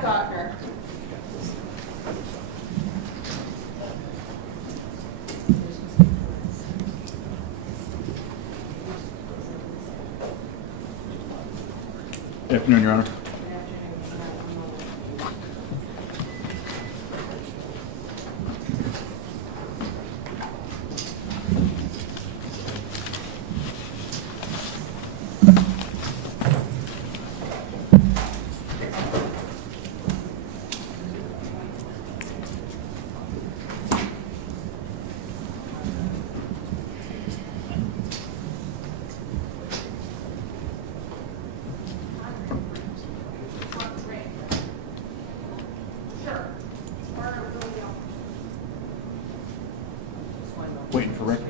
Pat Gottner. Good afternoon, Your Honor. Waiting for Rick.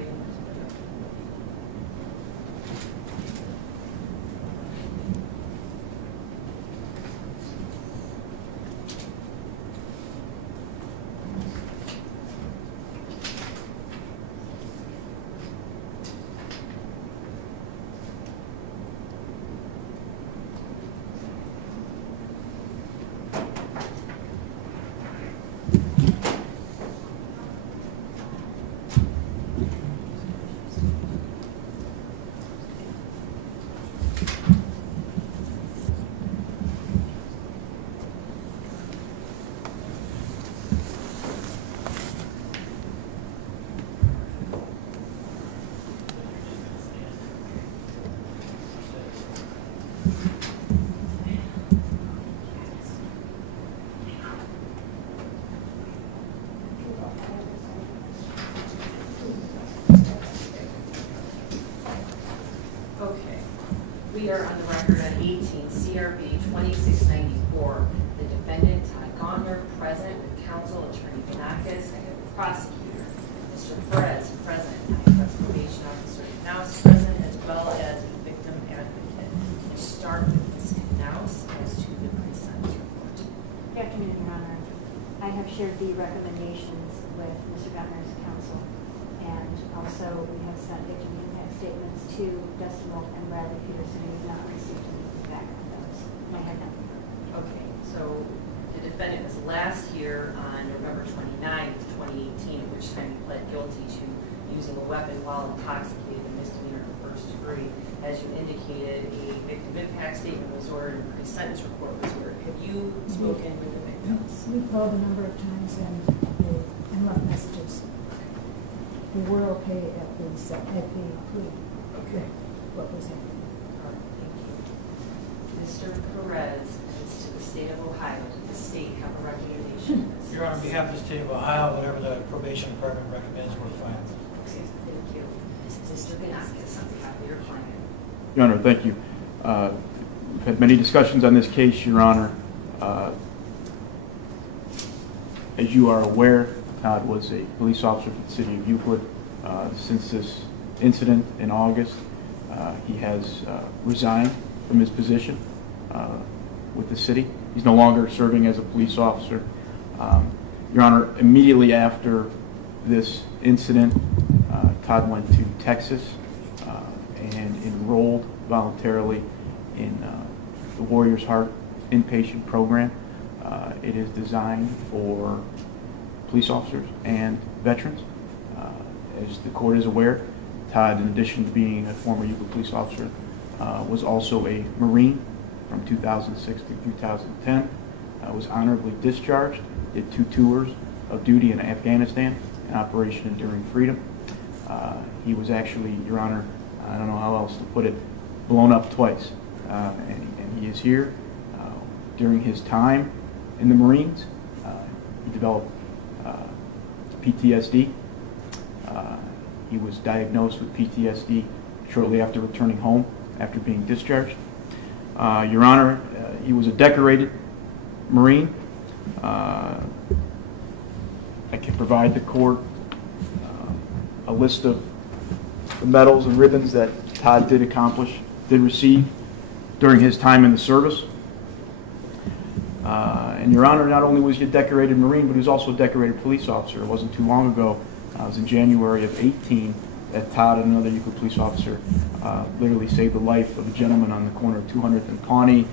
We are on the record at 18 CRB 2694. The defendant, Todd Gottner, present with counsel, Attorney Banakis. I have the prosecutor, Mr. Perez, present. I have the probation officer, Knaus, present, as well as the victim advocate. We'll start with Ms. Knaus as to the pre-sentence report. Good afternoon, Your Honor. I have shared the recommendations with Mr. Gottner's counsel, and also we have sent victim impact statements to Dustin Wolf and Bradley Peterson. We have not received any feedback on those. I have not. Okay, so the defendant was last here on November 29th, 2018, at which time he pled guilty to using a weapon while intoxicated, a misdemeanor in the first degree. As you indicated, a victim impact statement was ordered, a pre-sentence report was ordered. Have you spoken with the victims? We called a number of times and left messages. We were okay at the plea. Okay. What was happening? All right, thank you. Mr. Perez, as to the state of Ohio, does the state have a recommendation? Your Honor, on behalf of the state of Ohio, whatever the probation department recommends, we're fine. Okay, thank you. Mr. Banakis, on behalf of your client. Your Honor, thank you. We've had many discussions on this case, Your Honor. As you are aware, Todd was a police officer for the city of Euclid. Since this incident in August, he has resigned from his position with the city. He's no longer serving as a police officer. Your Honor, immediately after this incident, Todd went to Texas and enrolled voluntarily in the Warrior's Heart inpatient program. It is designed for police officers and veterans. As the court is aware, Todd, in addition to being a former Euclid police officer, was also a Marine from 2006 to 2010. Was honorably discharged, did 2 tours of duty in Afghanistan, in Operation Enduring Freedom. He was actually, Your Honor, I don't know how else to put it, blown up twice. And he is here. During his time in the Marines, he developed PTSD. He was diagnosed with PTSD shortly after returning home after being discharged. Your Honor, he was a decorated Marine. I can provide the court a list of the medals and ribbons that Todd did receive during his time in the service. And Your Honor, not only was he a decorated Marine, but he was also a decorated police officer. It wasn't too long ago, it was in January of 18, that Todd and another Euclid police officer literally saved the life of a gentleman on the corner of 200th and Pawnee.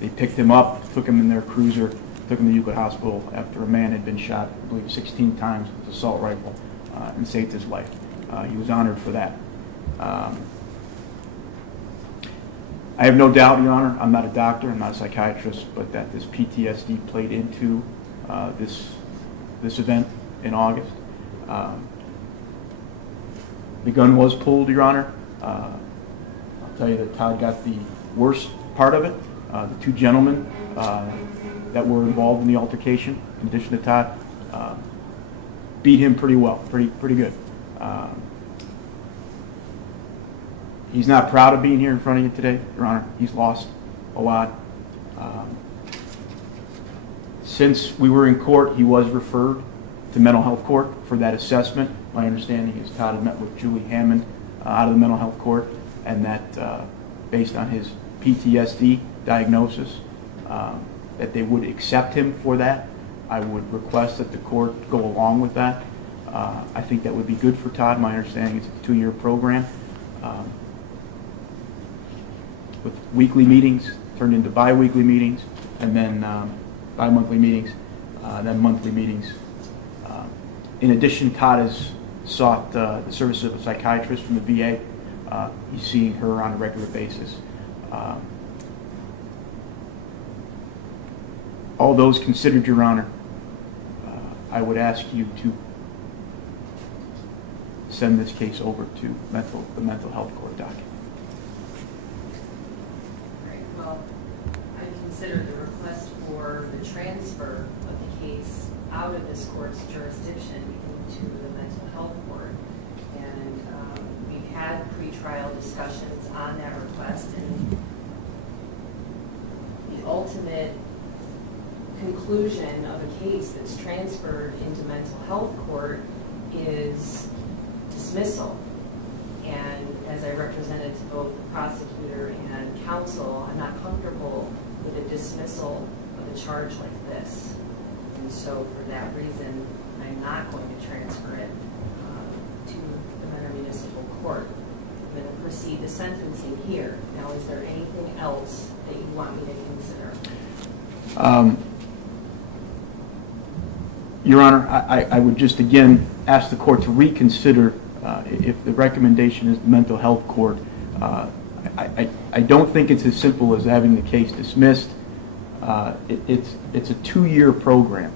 They picked him up, took him in their cruiser, took him to Euclid Hospital after a man had been shot, I believe, 16 times with an assault rifle and saved his life. He was honored for that. I have no doubt, Your Honor, I'm not a doctor, I'm not a psychiatrist, but that this PTSD played into this event in August. The gun was pulled, Your Honor. I'll tell you that Todd got the worst part of it. The two gentlemen that were involved in the altercation, in addition to Todd, beat him pretty well, pretty good. He's not proud of being here in front of you today, Your Honor. He's lost a lot. Since we were in court, he was referred to mental health court for that assessment. My understanding is Todd had met with Julie Hammond out of the mental health court, and that based on his PTSD diagnosis, that they would accept him for that. I would request that the court go along with that. I think that would be good for Todd. My understanding is it's a 2-year program with weekly meetings turned into bi-weekly meetings, and then bi-monthly meetings, then monthly meetings. In addition, Todd has sought the services of a psychiatrist from the VA. He's seeing her on a regular basis. All those considered, Your Honor, I would ask you to send this case over to the mental health court docket. Right. Well, I consider the request for the transfer of the case out of this court's jurisdiction into the mental health court. And we've had pretrial discussions on that request, and the ultimate conclusion of a case that's transferred into mental health court is dismissal. And as I represented to both the prosecutor and counsel, I'm not comfortable with a dismissal of a charge like this. And so for that reason, I'm not going to transfer it to the Mentor Municipal Court. I'm going to proceed to sentencing here. Now, is there anything else that you want me to consider? Your Honor, I would just again ask the court to reconsider if the recommendation is the mental health court. I don't think it's as simple as having the case dismissed. It's a 2-year program,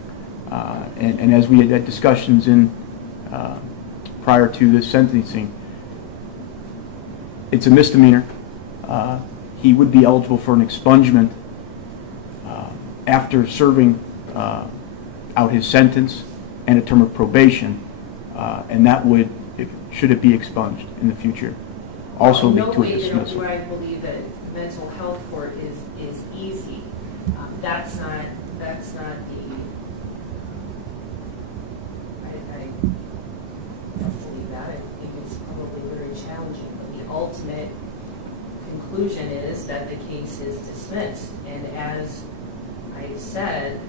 and as we had discussions in prior to this sentencing, it's a misdemeanor. He would be eligible for an expungement after serving out his sentence and a term of probation, and that would, should it be expunged in the future, also lead to a dismissal. Where I believe that mental health court is easy. That's not the. I don't believe that. I think it's probably very challenging. But the ultimate conclusion is that the case is dismissed, and as I said,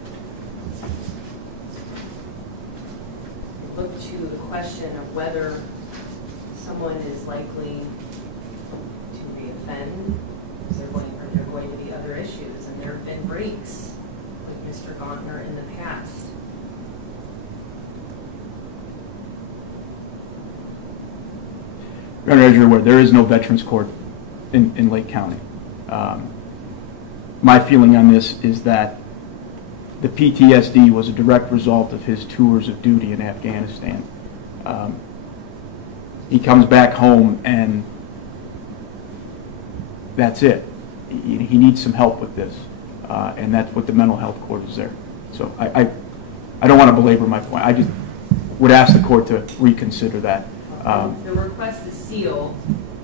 look to the question of whether someone is likely to reoffend. Are there going to be other issues? And there have been breaks with Mr. Gauntner in the past. Your Honor, as you're aware, there is no Veterans Court in Lake County. My feeling on this is that the PTSD was a direct result of his tours of duty in Afghanistan. He comes back home and that's it. He needs some help with this, and that's what the mental health court is there. So I don't want to belabor my point. I just would ask the court to reconsider that. The request to seal,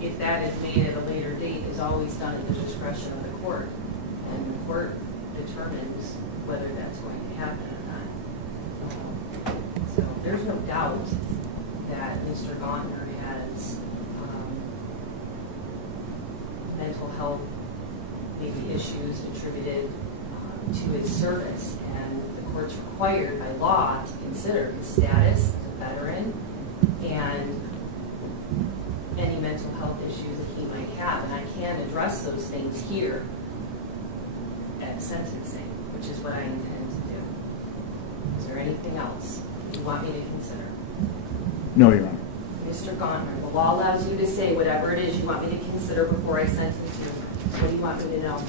if that is made at a later date, is always done at the discretion of the court, and the court determines whether that's going to happen or not. So there's no doubt that Mr. Gauntner has mental health maybe issues attributed to his service, and the court's required by law to consider his status as a veteran and any mental health issues that he might have. And I can address those things here at sentencing, which is what I intend to do. Is there anything else you want me to consider? No, Your Honor. Mr. Gauntner, the law allows you to say whatever it is you want me to consider before I sentence you. What do you want me to know?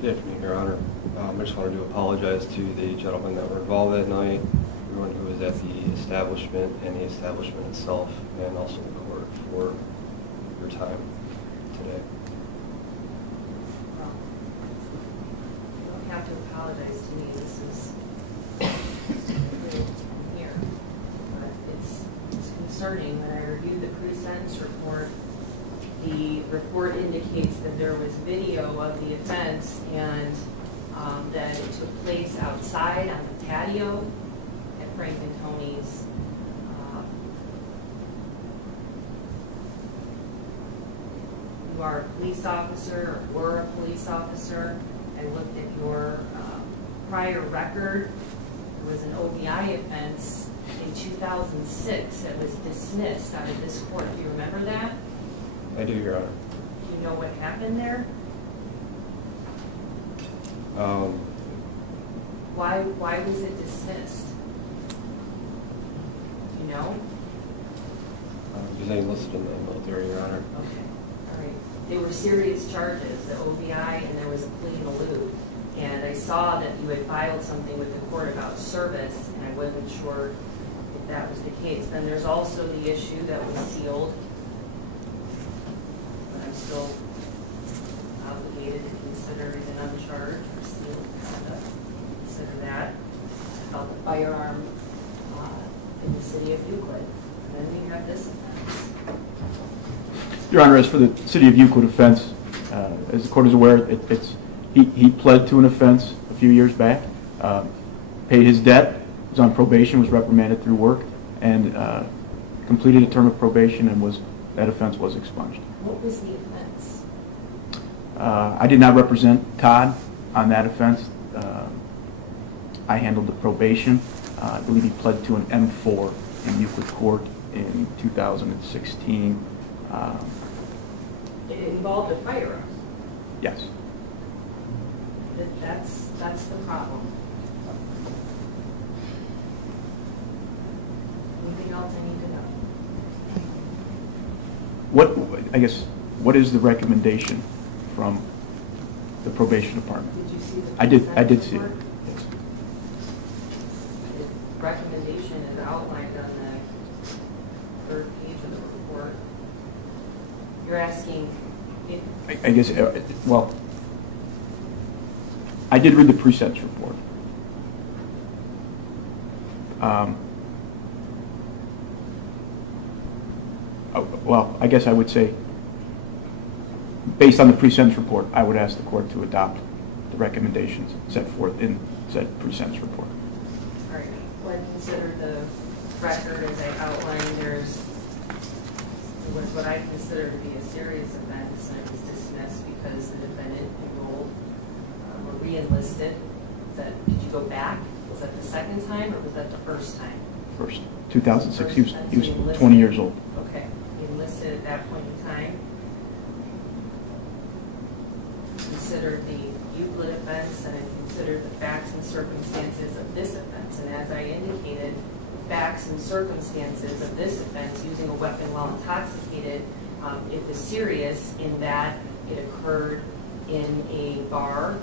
Good afternoon, Your Honor. I just wanted to apologize to the gentlemen that were involved that night, everyone who was at the establishment and the establishment itself, and also the court for your time today. Well, you don't have to apologize to me. This is here. But it's concerning that I reviewed the pre-sentence report. The report indicates that there was video of the offense and that it took place outside on the patio at Frank and Tony's. You are a police officer, or were a police officer. I looked at your prior record. There was an OBI offense in 2006 that was dismissed out of this court. Do you remember that? I do, Your Honor. Do you know what happened there? Why was it dismissed? Do you know? Because I enlisted in the military, Your Honor. Okay, all right. They were serious charges, the OBI, and there was a plea in lieu. And I saw that you had filed something with the court about service, and I wasn't sure if that was the case. Then there's also the issue that was sealed. But I'm still obligated to consider it an uncharged or sealed conduct. Consider that. About the firearm in the city of Euclid. And then we have this offense. Your Honor, as for the City of Euclid offense, as the court is aware, he pled to an offense a few years back, paid his debt, was on probation, was reprimanded through work, and completed a term of probation, and that offense was expunged. What was the offense? I did not represent Todd on that offense. I handled the probation. I believe he pled to an M4 in Euclid Court in 2016. It involved a firearm. Yes. That's the problem. Anything else I need to know? What is the recommendation from the probation department? Did you see the I did see it. report? Yes. The recommendation is outlined on the third page of the report. You're asking if... I guess, well, I did read the pre-sentence report. Well, I guess I would say, based on the pre-sentence report, I would ask the court to adopt the recommendations set forth in said pre-sentence report. All right. Well, I consider the record as I outlined. There was what I consider to be a serious offense, and it was dismissed because the defendant enrolled or re-enlisted. Did you go back? Was that the second time, or was that the first time? First, 2006. He was 20 years old. Okay. He enlisted at that point in time. Consider the Euclid offense, and I consider the facts and circumstances of this offense. And as I indicated, the facts and circumstances of this offense, using a weapon while intoxicated, it was serious in that it occurred in a bar,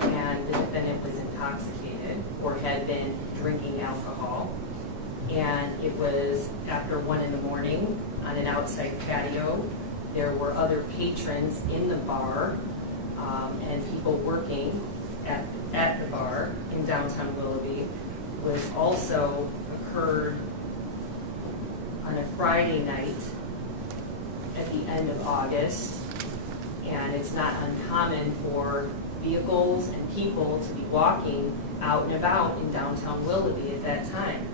and the defendant was intoxicated or had been drinking alcohol. And it was after 1 in the morning on an outside patio. There were other patrons in the bar and people working at the bar in downtown Willoughby. It was also occurred on a Friday night at the end of August. And it's not uncommon for vehicles and people to be walking out and about in downtown Willoughby at that time.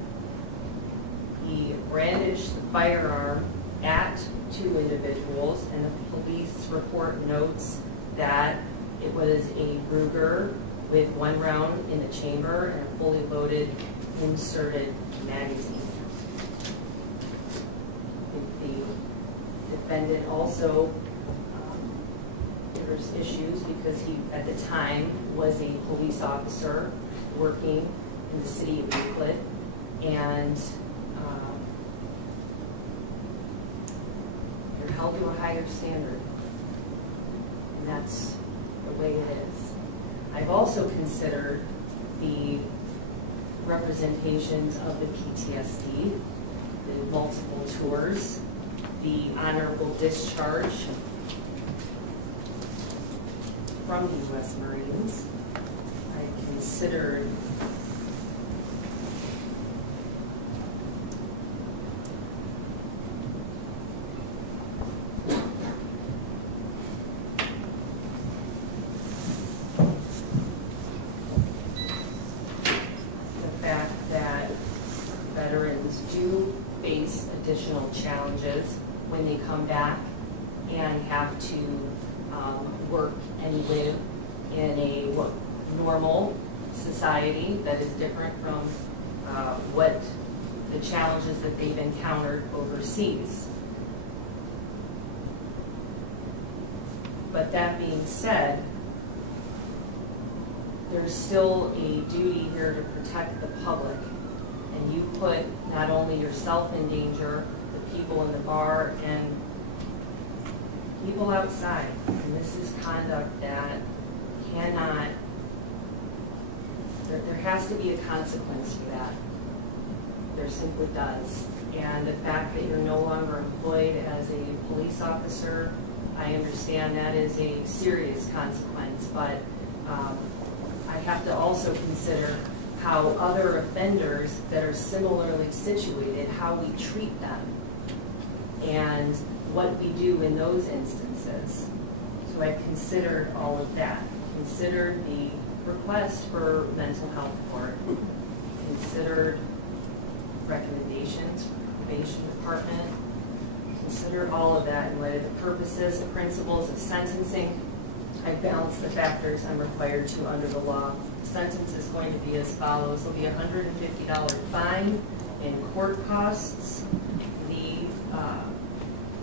He brandished the firearm at 2 individuals, and the police report notes that it was a Ruger with 1 round in the chamber and a fully loaded inserted magazine. The defendant also there's issues because he, at the time, was a police officer working in the city of Euclid, and you're held to a higher standard, and that's the way it is. I've also considered the representations of the PTSD, the multiple tours, the honorable discharge from the U.S. Marines. I considered additional challenges when they come back and have to work and live in a normal society that is different from what the challenges that they've encountered overseas. But that being said, there's still a duty here to protect the public. And you put not only yourself in danger, the people in the bar, and people outside. And this is conduct that cannot, there has to be a consequence for that. There simply does. And the fact that you're no longer employed as a police officer, I understand that is a serious consequence, but I have to also consider how other offenders that are similarly situated, how we treat them, and what we do in those instances. So I've considered all of that. Considered the request for mental health court, considered recommendations from the probation department, considered all of that in light of the purposes and principles of sentencing. I balanced the factors I'm required to under the law. The sentence is going to be as follows. There'll be a $150 fine in court costs. The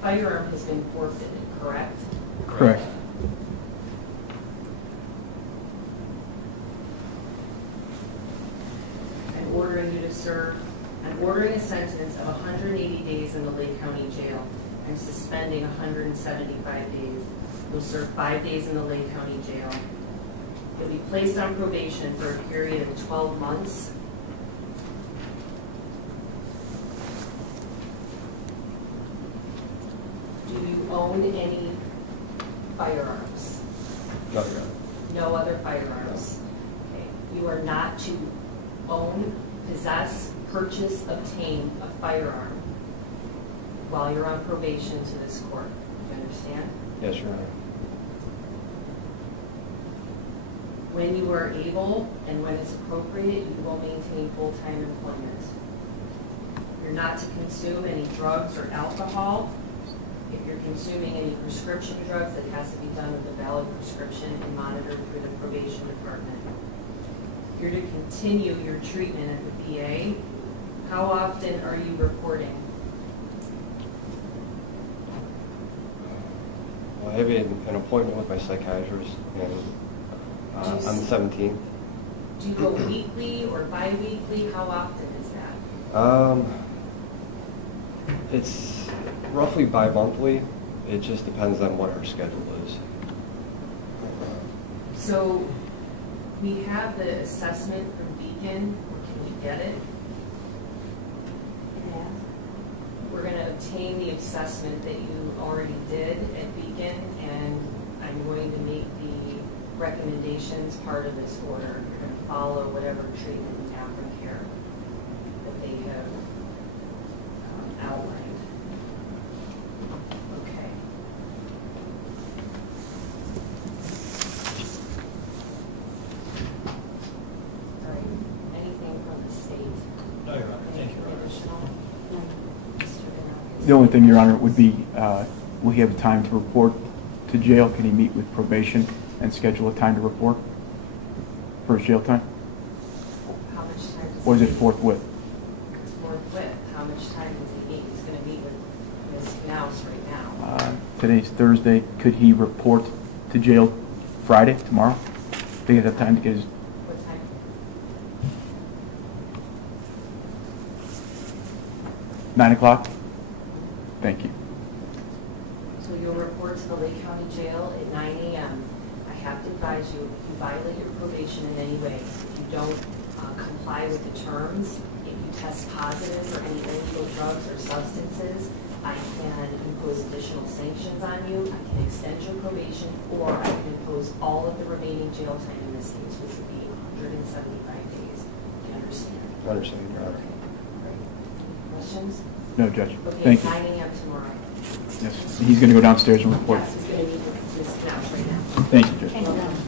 firearm has been forfeited, correct? Correct. I'm ordering you to serve. I'm ordering a sentence of 180 days in the Lake County Jail. I'm suspending 175 days. You'll serve 5 days in the Lake County Jail. You'll be placed on probation for a period of 12 months. Do you own any firearms? No, Your Honor. No other firearms? Okay. You are not to own, possess, purchase, obtain a firearm while you're on probation to this court. Do you understand? Yes, Your Honor. When you are able and when it's appropriate, you will maintain full-time employment. You're not to consume any drugs or alcohol. If you're consuming any prescription drugs, it has to be done with a valid prescription and monitored through the probation department. You're to continue your treatment at the PA. How often are you reporting? Well, I have an appointment with my psychiatrist on the 17th. Do you go weekly or bi-weekly? How often is that? It's roughly bi-monthly. It just depends on what our schedule is. So we have the assessment from Beacon. Can we get it? Yeah. We're going to obtain the assessment that you already did at Beacon, and I'm going to make the recommendations part of this order. You're going to follow whatever treatment and aftercare that they have outlined. Okay. All right. Anything from the state? No, Your Honor. Thank you, Your Honor. Additional? Mr. Denokus? The only thing, Your Honor, would be, will he have time to report to jail? Can he meet with probation and schedule a time to report for his jail time? How much time does Or is it he need? forthwith? It's forthwith. How much time does he need? He's going to meet with Ms. Knaus right now. Today's Thursday. Could he report to jail Friday, tomorrow. They have time to get his, What time? 9 o'clock? Thank you. So you'll report to the Lake County Jail at 9 a.m. I have to advise you, if you violate your probation in any way, if you don't comply with the terms, if you test positive for any illegal drugs or substances, I can impose additional sanctions on you, I can extend your probation, or I can impose all of the remaining jail time in this case, which would be 175 days. Do you understand? I understand, Your Honor. Great. Questions? No, Judge. Okay, Thank you. 9 a.m. tomorrow. Yes, he's going to go downstairs and report. Yes, he's going to meet with Ms. Knauss right now. Thank you, Judge. And